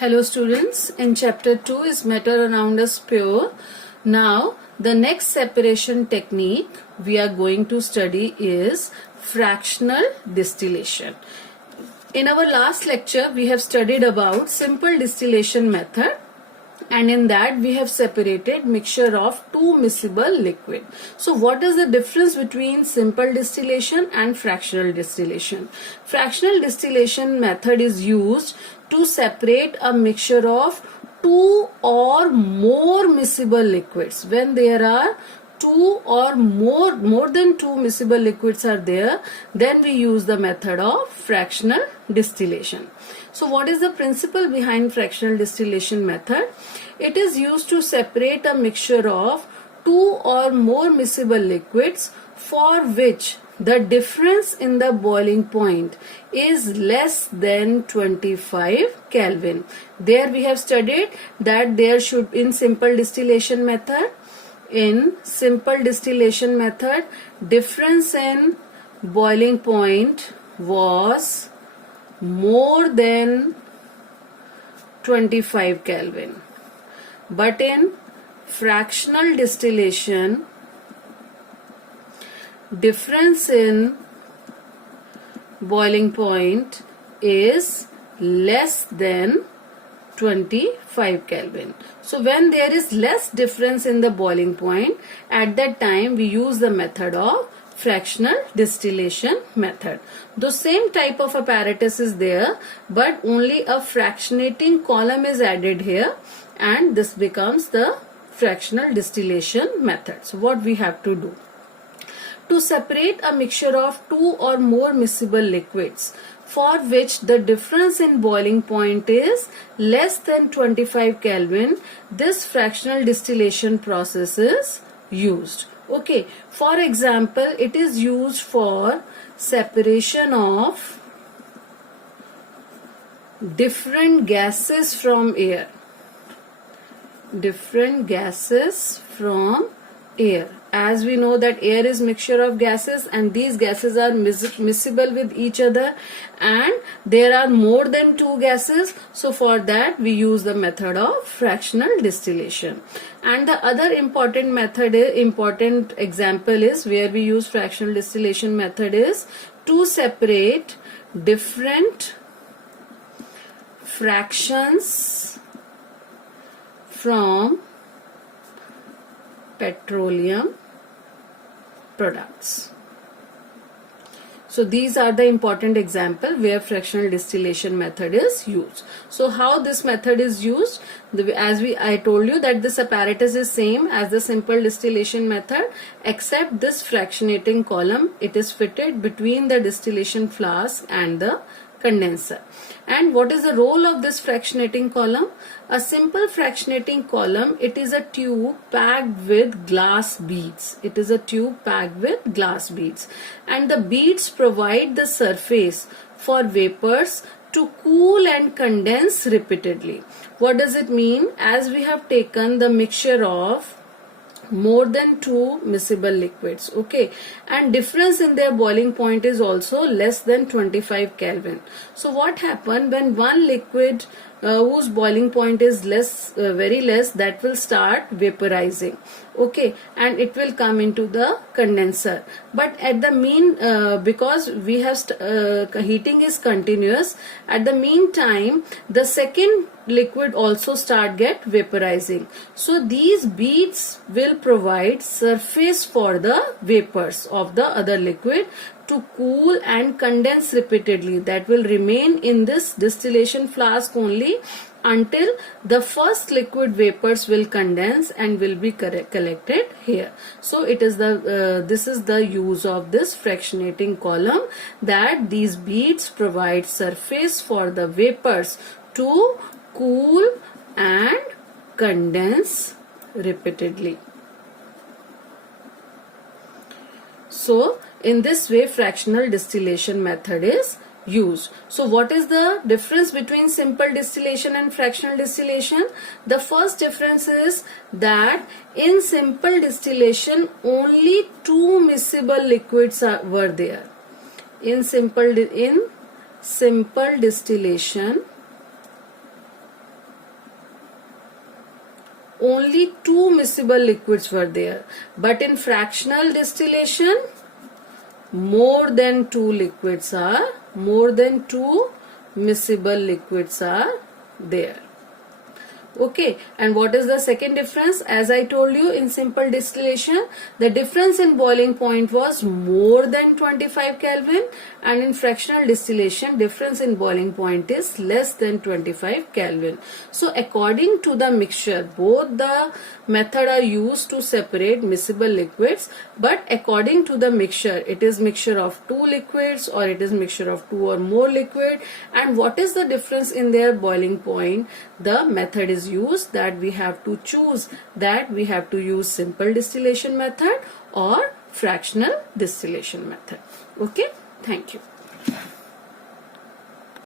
Hello students, in chapter 2 is matter around us pure. Now the next separation technique we are going to study is fractional distillation. In our last lecture we have studied about simple distillation method, and in that we have separated mixture of two miscible liquid. So what is the difference between simple distillation and fractional distillation? Fractional distillation method is used to separate a mixture of two or more miscible liquids. When there are two or more than two miscible liquids are there, then we use the method of fractional distillation. So what is the principle behind fractional distillation method? It is used to separate a mixture of two or more miscible liquids for which the difference in the boiling point is less than 25 Kelvin. There we have studied that there should, in simple distillation method, difference in boiling point was more than 25 Kelvin. But in fractional distillation, difference in boiling point is less than 25 Kelvin. So when there is less difference in the boiling point, at that time we use the method of fractional distillation method. The same type of apparatus is there, but only a fractionating column is added here, and this becomes the fractional distillation method. So what we have to do? To separate a mixture of two or more miscible liquids for which the difference in boiling point is less than 25 Kelvin, this fractional distillation process is used. Okay, for example, it is used for separation of different gases from air. As we know that air is mixture of gases, and these gases are miscible with each other, and there are more than two gases. So for that we use the method of fractional distillation. And the other important example is where we use fractional distillation method is to separate different fractions from petroleum products. So these are the important example where fractional distillation method is used. So how this method is used? I told you that this apparatus is same as the simple distillation method, except this fractionating column, it is fitted between the distillation flask and the condenser. And what is the role of this fractionating column? A simple fractionating column, it is a tube packed with glass beads. And the beads provide the surface for vapors to cool and condense repeatedly. What does it mean? As we have taken the mixture of more than two miscible liquids, okay, and difference in their boiling point is also less than 25 Kelvin. So what happens when one liquid whose boiling point is very less, that will start vaporizing, okay, and it will come into the condenser. But at the because we have heating is continuous, at the meantime the second liquid also get vaporizing. So these beads will provide surface for the vapors of the other liquid to cool and condense repeatedly. That will remain in this distillation flask only until the first liquid vapors will condense and will be collected here. So it is this is the use of this fractionating column, that these beads provide surface for the vapors to cool and condense repeatedly. So in this way fractional distillation method is used. So what is the difference between simple distillation and fractional distillation? The first difference is that in simple distillation only two miscible liquids were there. In simple distillation only two miscible liquids were there. But in fractional distillation, more than two miscible liquids are there. Okay, and what is the second difference? As I told you, in simple distillation, the difference in boiling point was more than 25 Kelvin, and in fractional distillation, difference in boiling point is less than 25 Kelvin. So according to the mixture, both the method are used to separate miscible liquids, but according to the mixture, it is mixture of two liquids or it is mixture of two or more liquid, and what is the difference in their boiling point, the method is used that we have to choose, that we have to use simple distillation method or fractional distillation method. Okay, thank you.